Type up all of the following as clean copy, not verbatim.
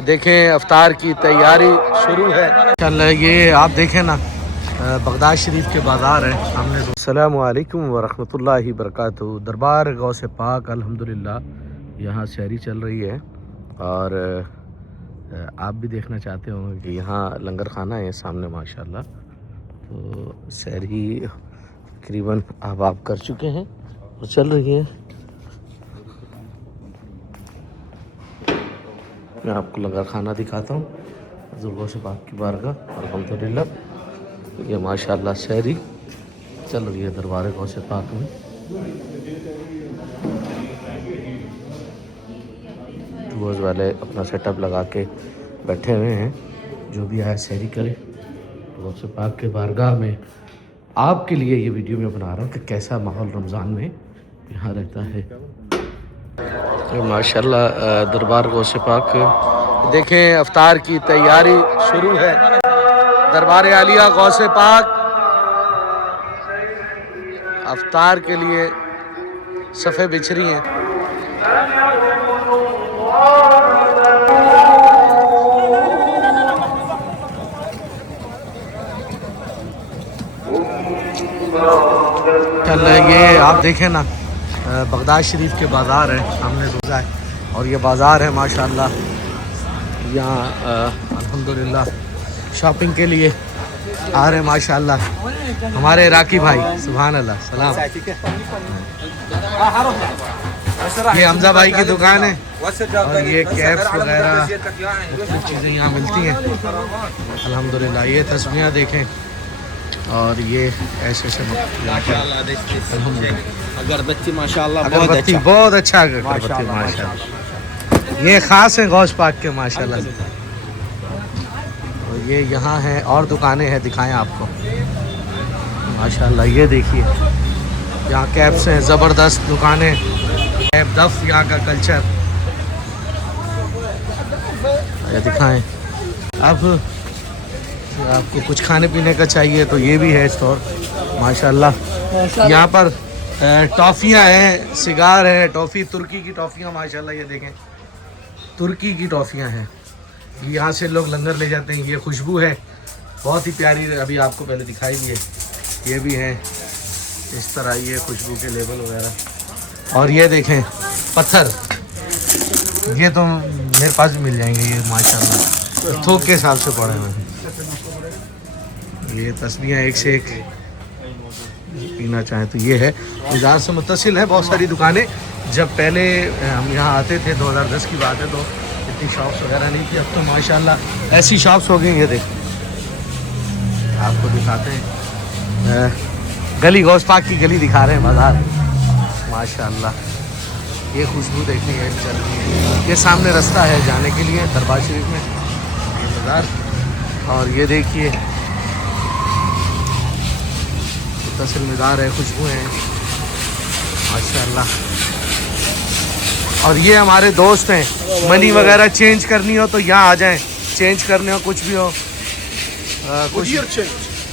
देखें अफ्तार की तैयारी शुरू है। चल ये आप देखें ना, बगदाद शरीफ के बाज़ार है सामने। अस्सलामु अलैकुम वरहमतुल्लाहि वबरकातुहू। दरबार गौसे पाक अल्हम्दुलिल्लाह यहाँ सहरी चल रही है और आप भी देखना चाहते होंगे कि यहाँ लंगर खाना है सामने माशाल्लाह। तो सहरी तकरीबन आप कर चुके हैं और चल रही है। मैं आपको लंगर खाना दिखाता हूँ हज़रत गौसे पाक की बारगाह अल्हम्दुलिल्लाह। ये माशाल्लाह सहरी चल रही है दरबार गौसे पाक में। टूर्स वाले अपना सेटअप लगा के बैठे हुए हैं, जो भी आए सहरी करे। गौसे पाक के बारगाह में आपके लिए ये वीडियो मैं बना रहा हूँ कि कैसा माहौल रमज़ान में यहाँ रहता है। तो माशाल्लाह दरबार गौसे पाक देखें अफ्तार की तैयारी शुरू है। दरबार आलिया गौसे पाक अफ्तार के लिए सफ़े बिछ रही हैं। चल ये आप देखें ना, बगदाद शरीफ के बाज़ार है सामने रोज़ा है और ये बाज़ार है माशाल्लाह। यहाँ अल्हम्दुलिल्लाह शॉपिंग के लिए आ रहे हैं माशाल्लाह हमारे इराकी भाई। सुभान अल्लाह सलाम। ये हमजा भाई की दुकान है और ये कैप्स वगैरह मुख्तलिफ चीज़ें यहाँ मिलती हैं अल्हम्दुलिल्लाह। ये तस्वीरें देखें और ये ऐसे अगरबत्ती माशाल्लाह अगरबत्ती बहुत अच्छा अगरबत्ती माशाल्लाह। ये ख़ास है गौस पाक के माशाल्लाह। और ये यहाँ है और दुकानें हैं, दिखाएं आपको माशाल्लाह। ये देखिए यहाँ कैप्स हैं, ज़बरदस्त दुकानें, कैप दफ यहाँ का कल्चर ये दिखाएं। अब आपको कुछ खाने पीने का चाहिए तो ये भी है स्टोर माशाल्लाह। यहाँ पर टॉफ़ियाँ हैं, सिगार है, टॉफ़ी तुर्की की टॉफ़ियाँ माशाल्लाह। ये देखें तुर्की की टॉफ़ियाँ हैं, यहाँ से लोग लंगर ले जाते हैं। ये खुशबू है बहुत ही प्यारी, अभी आपको पहले दिखाई दी है। ये भी है इस तरह, ये खुशबू के लेबल वगैरह। और ये देखें पत्थर, ये तो मेरे पास भी मिल जाएंगे ये माशाल्लाह, थोक के हिसाब से पड़े हुए हैं। ये तस्बीहें एक से एक पीना चाहें तो ये है। बाज़ार से मुत्तसिल है बहुत सारी दुकानें। जब पहले हम यहाँ आते थे 2010 की बात है तो इतनी शॉप्स वगैरह नहीं थी, अब तो माशाल्लाह ऐसी शॉप्स हो गई। ये देखें आपको दिखाते हैं, गली गौस पाक की गली दिखा रहे हैं बाज़ार माशाल्लाह। ये खुशबू देखनी है चल रही है। ये सामने रास्ता है जाने के लिए दरबार शरीफ में बाज़ार। और ये देखिए मुत्तसिल मिज़ार है, खुशबू है माशाल्लाह। और ये हमारे दोस्त हैं, मनी वगैरह चेंज करनी हो तो यहाँ आ जाएं, चेंज करने हो कुछ भी हो कुछ।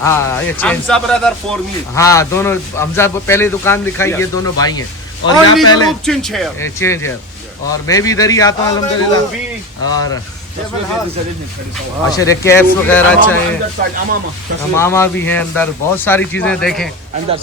हाँ ये चेंज ब्रदर फॉर मी। हाँ दोनों हमजा पहले दुकान दिखाई, ये दोनों भाई हैं और यहाँ पहले चेंज है। और मैं भी इधर ही आता हूँ अल्हम्दुलिल्लाह। और अच्छा कैप्स वगैरह चाहिए, अमामा भी है अंदर, बहुत सारी चीज़ें देखें।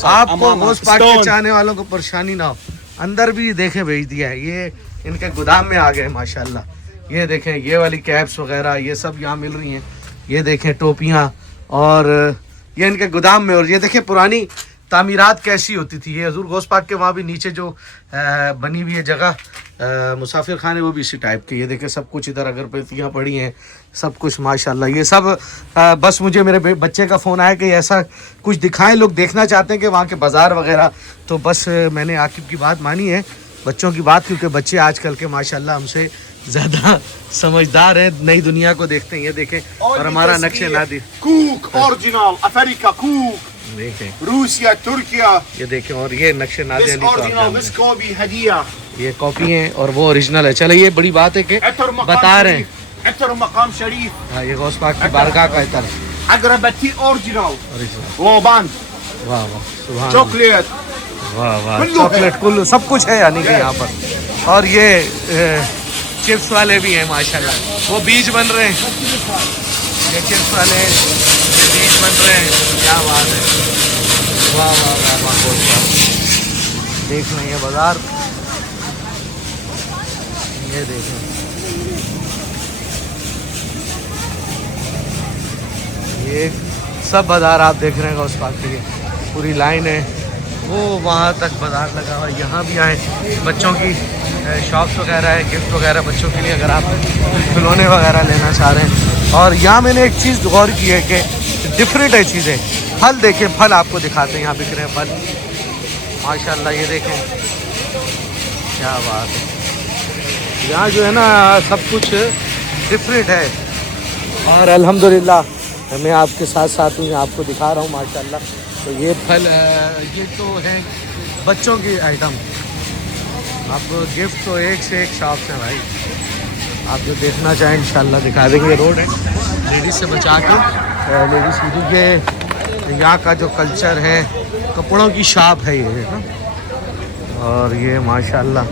आपको गौस पाक के चाहने वालों को परेशानी ना हो, अंदर भी देखें भेज दिया है। ये इनके गोदाम में आ गए माशाल्लाह। ये देखें ये वाली कैप्स वगैरह ये सब यहाँ मिल रही हैं। ये देखें टोपियाँ और ये इनके गोदाम में। और ये देखें पुरानी तामीरात कैसी होती थी। ये हजूर गौस पाक के वहाँ भी नीचे जो बनी हुई है जगह मुसाफिर खाने, वो भी इसी टाइप के। ये देखें सब कुछ इधर अगरबत्तियाँ पड़ी हैं, सब कुछ माशाल्लाह। ये सब बस मुझे मेरे बच्चे का फ़ोन आया कि ऐसा कुछ दिखाएं, लोग देखना चाहते हैं कि वहाँ के बाज़ार वगैरह। तो बस मैंने आकिब की बात मानी है, बच्चों की बात, क्योंकि बच्चे आजकल के माशाल्लाह हमसे ज़्यादा समझदार हैं, नई दुनिया को देखते हैं। ये देखें और हमारा नक्शे नादी कूक ओरिजिनल अफ्रीका कूक देखें, रूसिया तुर्किया। ये देखें और ये नक्शे नादे ये कॉपी है और वो ओरिजिनल है। चलो ये बड़ी बात है कि बता रहे हैं। मकाम शरीफ, हाँ ये गौस पाक की बारगाह का इतर अगरबत्ती ओरिजिनल, लोबान, वाह वाह सुभान, चॉकलेट, वाह वाह चॉकलेट कुल सब कुछ है यानी कि यहाँ पर। और ये चिप्स वाले भी हैं माशाल्लाह, वो बीज बन रहे हैं, ये चिप्स वाले हैं, ये बीज बन रहे हैं, क्या बात है, वाह वाह वाह वाह, बहुत वाह। देख लें ये बाज़ार, ये देखें, ये सब बाज़ार आप देख रहे हैं गौस पाक की, पूरी लाइन है, वो वहाँ तक बाज़ार लगा हुआ है। यहाँ भी आए, बच्चों की शॉप्स वगैरह है, गिफ्ट वगैरह बच्चों के लिए अगर आप खिलौने वगैरह लेना चाह रहे हैं। और यहाँ मैंने एक चीज़ गौर की है कि डिफरेंट है चीज़ें। फल देखें, फल आपको दिखाते हैं, यहाँ बिक रहे हैं फल माशाल्लाह, ये देखें क्या बात है। यहाँ जो है ना सब कुछ डिफरेंट है, और अल्हम्दुलिल्लाह मैं आपके साथ साथ हूँ, आपको दिखा रहा हूँ माशाल्लाह। तो ये फल ये तो है बच्चों की आइटम, आपको गिफ्ट तो एक से एक शॉप से भाई, आप जो देखना चाहें इंशाल्लाह दिखा देंगे। रोड है, लेडीज़ से बचा के लेडीज़ सीधी के, यहाँ का जो कल्चर है, कपड़ों की शॉप है ये ना, और ये माशाल्लाह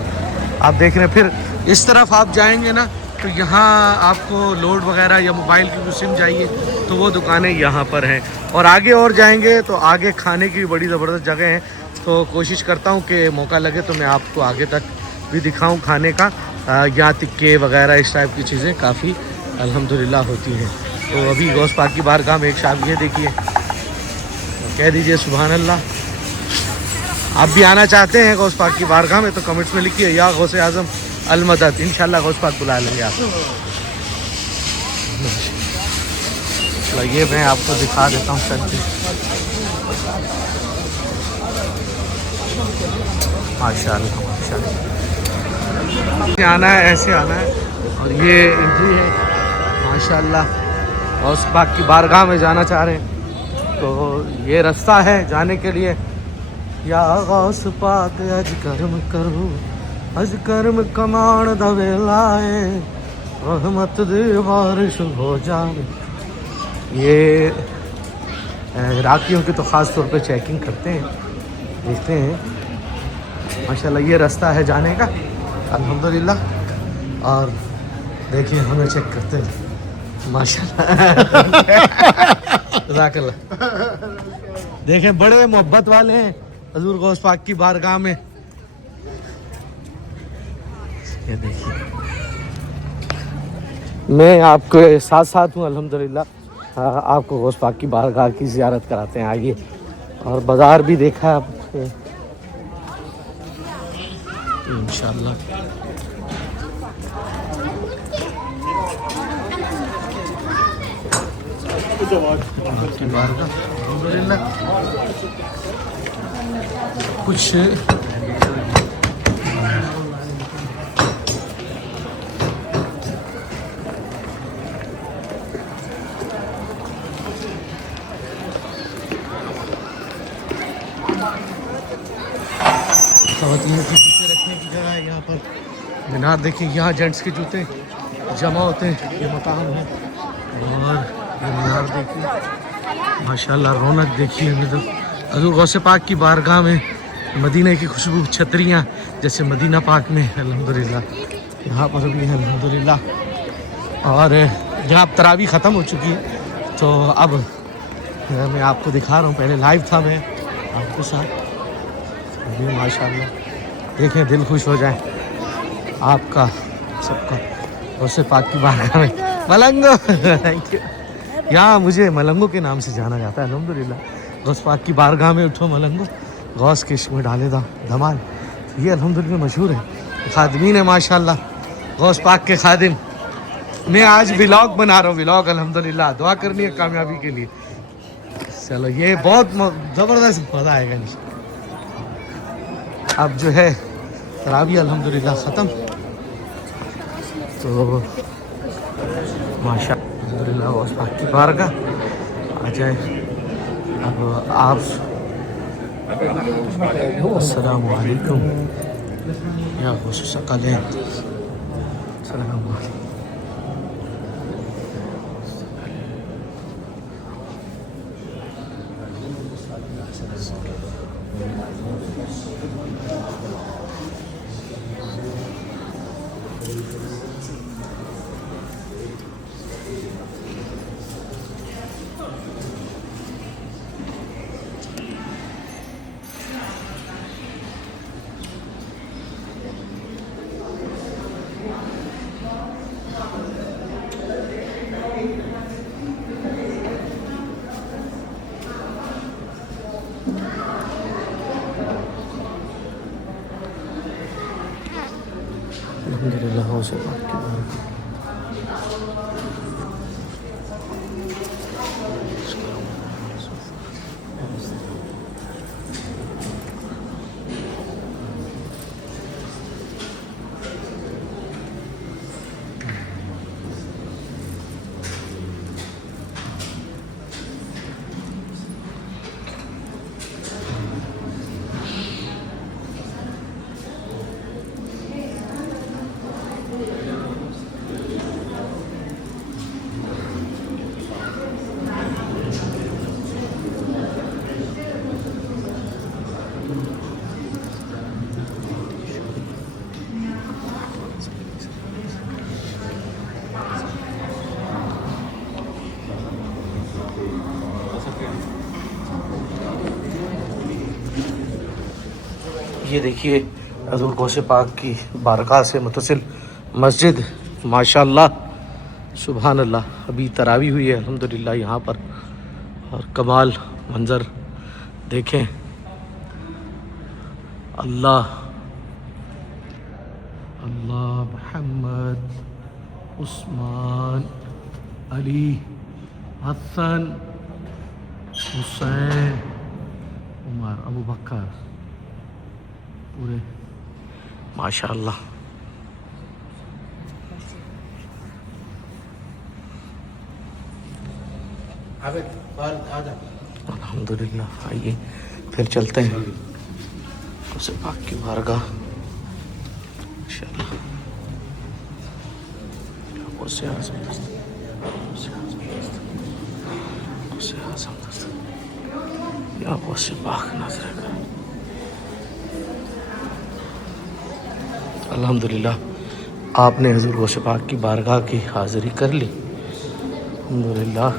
आप देख रहे हैं। फिर इस तरफ आप जाएंगे ना तो यहाँ आपको लोड वगैरह या मोबाइल की कोई सिम चाहिए तो वो दुकानें यहाँ पर हैं, और आगे और जाएंगे तो आगे खाने की बड़ी ज़बरदस्त जगह है। तो कोशिश करता हूँ कि मौका लगे तो मैं आपको आगे तक भी दिखाऊँ खाने का, यहाँ टिक्के वगैरह इस टाइप की चीज़ें काफ़ी अल्हम्दुलिल्लाह होती हैं। तो अभी गौस पाक की बारगाह में एक शॉप, ये देखिए, तो कह दीजिए सुभान अल्लाह। आप भी आना चाहते हैं गौस पाक की बारगाह में तो कमेंट्स में लिखिए या गौसे आज़म अलमदद, इंशाल्लाह गौस पाक बुला लेंगे आप। ये मैं आपको दिखा देता हूँ सब्जी, माशाल्लाह माशाल्लाह। आना है, ऐसे आना है, और ये एंट्री है माशाल्लाह। गौस पाक की बारगाह में जाना चाह रहे हैं तो ये रास्ता है जाने के लिए। या गौस पाक अज कर्म करो, अज कर्म कमान दवे लाए, रहमत दे बारिश हो जाए। ये राखियों की तो ख़ास तौर पे चेकिंग करते हैं, देखते हैं माशाल्लाह। ये रास्ता है जाने का अल्हम्दुलिल्लाह, और देखिए हमें चेक करते हैं माशाल्लाह। जज़ाकल्लाह। देखें बड़े मोहब्बत वाले हैं हजूर गौस पाक की बारगाह में, ये देखिए मैं आपके साथ साथ हूँ अल्हम्दुलिल्लाह। आपको गौस पाक की बारगाह की ज़ियारत कराते हैं आगे, और बाज़ार भी देखा है आपने इंशाल्लाह। की बारगाह अल्हम्दुलिल्लाह कुछ ख़वातीन के जूते रखने की जगह है यहाँ पर। मीनार देखिए, यहाँ जेंट्स के जूते जमा होते हैं, ये मकान है, और ये मीनार देखिए माशाल्लाह। रौनक देखिए हजूर गौसे पाक की बारगाह में, मदीने की खुशबू, छतरियाँ जैसे मदीना पाक में अल्हम्दुलिल्लाह, यहाँ पर भी है अल्हम्दुलिल्लाह। और जहाँ तरावी ख़त्म हो चुकी है तो अब मैं आपको दिखा रहा हूँ, पहले लाइव था मैं आपके साथ, ये माशाल्लाह देखें, दिल खुश हो जाए आपका सबका। गौसे पाक की बारगाह में मलंगो, थैंक यू। यहाँ मुझे मलंगो के नाम से जाना जाता है अल्हम्दुलिल्लाह। गौस पाक की बारगाह में उठो मलंगो, गौस के इश्क में डाले धमाल, ये अल्हम्दुलिल्लाह मशहूर है। खादिमीन है माशाल्लाह, गौस पाक के खादिम। मैं आज व्लॉग बना रहा हूँ, व्लॉग अल्हम्दुलिल्लाह, दुआ करनी है कामयाबी के लिए। चलो ये बहुत ज़बरदस्त मज़ा आएगा नहीं। अब जो है तरावी अल्हम्दुलिल्लाह ख़त्म, तो माशाअल्लाह अल्हम्दुलिल्लाह गौस पाक की बारगाह आ जाए। अब आप अस्सलामु अलैकुम या गौस सकलैन, अस्सलामु अलैकुम। ये देखिए हज़ूर गौसे पाक की बारगाह से मुतसिल मस्जिद, माशाअल्लाह सुभान अल्लाह। अभी तरावी हुई है अल्हम्दुलिल्लाह यहाँ पर, और कमाल मंज़र देखें। अल्लाह अल्लाह मोहम्मद उस्मान अली हसन हुसैन उमर अबू बकर पूरे माशाअल्लाह। अल्हम्दुलिल्लाह। आइए फिर चलते हैं गौसे पाक की बारगाह माशाअल्लाह। गौसे आज़म दस्त, गौसे आज़म दस्त, गौसे आज़म दस्त, या गौसे पाक नज़र कर। अल्हम्दुलिल्लाह आपने हज़ूर गौसे पाक की बारगाह की हाज़िरी कर ली। अल्हम्दुलिल्लाह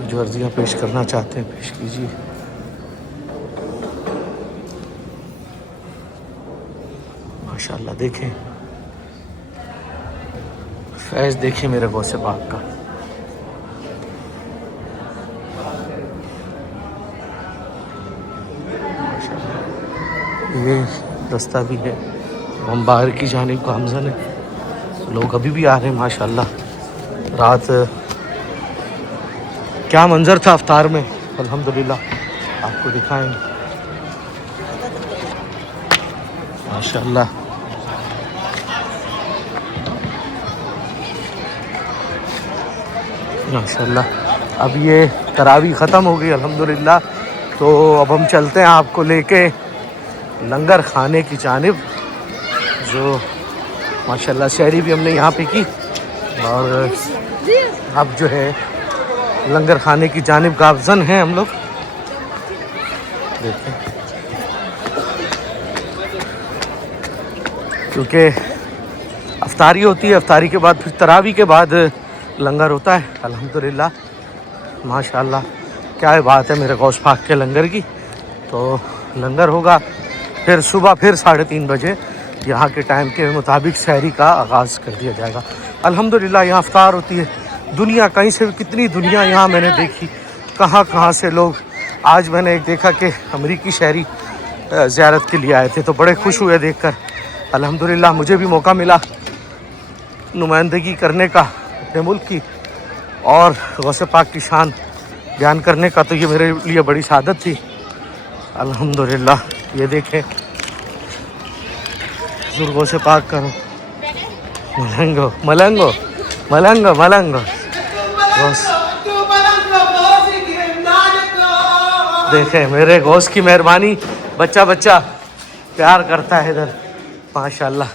जो अर्जियाँ पेश करना चाहते हैं पेश कीजिए। माशाअल्लाह देखें फैज़, देखें मेरे गौसे पाक का। माशाअल्लाह ये रास्ता भी है, हम बाहर की जानिब गामज़न है, लोग अभी भी आ रहे हैं माशाअल्लाह। रात क्या मंज़र था अफ्तार में, अल्हम्दुलिल्लाह आपको दिखाएंगे माशाअल्लाह। माशाअल्लाह अब ये तरावी ख़त्म हो गई अल्हम्दुलिल्लाह, तो अब हम चलते हैं आपको लेके लंगर खाने की जानिब, जो माशाअल्लाह शहरी भी हमने यहाँ पे की, और अब जो है लंगर खाने की जानिब गामज़न हैं हम लोग। देखें क्योंकि अफ्तारी होती है, अफ्तारी के बाद फिर तरावी के बाद लंगर होता है अल्हम्दुलिल्लाह माशाअल्लाह। क्या है बात है मेरे गौस पाक के लंगर की। तो लंगर होगा फिर सुबह फिर 3:30 बजे यहाँ के टाइम के मुताबिक शहरी का आगाज़ कर दिया जाएगा अल्हम्दुलिल्लाह। यहाँ अफ्तार होती है, दुनिया कहीं से कितनी दुनिया यहाँ मैंने देखी, कहाँ से लोग। आज मैंने एक देखा कि अमरीकी शहरी ज़ियारत के लिए आए थे, तो बड़े खुश हुए देखकर अल्हम्दुलिल्लाह। मुझे भी मौका मिला नुमाइंदगी करने का अपने मुल्क की और गौसे पाक की शान बयान करने का, तो ये मेरे लिए बड़ी सादत थी अल्हम्दुलिल्लाह। ये देखें हज़ूर गौसे पाक का मलंगो मलंगो मलंगो मलंगो गौस। देखें मेरे गौस की मेहरबानी, बच्चा बच्चा प्यार करता है इधर माशाअल्लाह।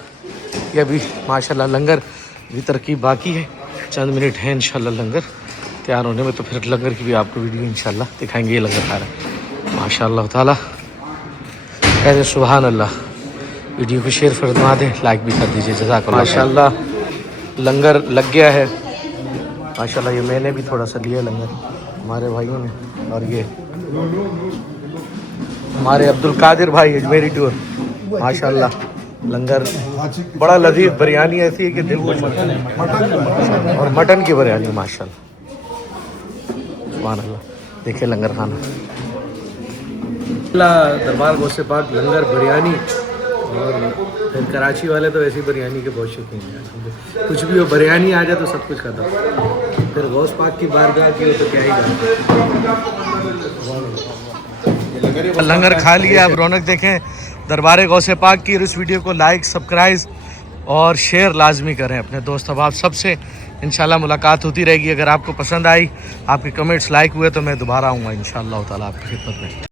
ये अभी माशाअल्लाह लंगर भी तरकीब बाकी है, चंद मिनट हैं इंशाअल्लाह लंगर तैयार होने में, तो फिर लंगर की भी आपको वीडियो इंशाअल्लाह दिखाएंगे। ये लंगर खा रहा है माशाअल्लाह ताला। कहते सुभान अल्लाह। वीडियो को शेयर फरमा दें, लाइक भी कर दीजिए जज़ाकल्लाह। माशाअल्लाह लंगर लग गया है माशाअल्लाह। ये मैंने भी थोड़ा सा लिया लंगर हमारे भाइयों ने, और ये हमारे अब्दुल कादिर भाई अजमेरी टूर माशाअल्लाह। लंगर बड़ा लजीज, बिरयानी ऐसी है कि दिल खुश होता है, और मटन की बिरयानी माशाअल्लाह सुभान अल्लाह। देखिए लंगर खाना दरबार गौसे पाक लंगर बिरयानी, और फिर कराची वाले तो ऐसी बिरयानी के बहुत शौकीन हैं। कुछ भी हो बिरयानी आ जाए तो सब कुछ खत्म, फिर गौस पाक की बारगाह की हो तो क्या ही जाए। लंगर खा लिया, अब रौनक देखें दरबार गौसे पाक की। इस वीडियो को लाइक सब्सक्राइब और शेयर लाजमी करें अपने दोस्त अहबाब सबसे। इंशाल्लाह मुलाकात होती रहेगी। अगर आपको पसंद आई, आपके कमेंट्स लाइक हुए, तो मैं दोबारा आऊँगा इंशाअल्लाह ताला आपकी खिदमत में।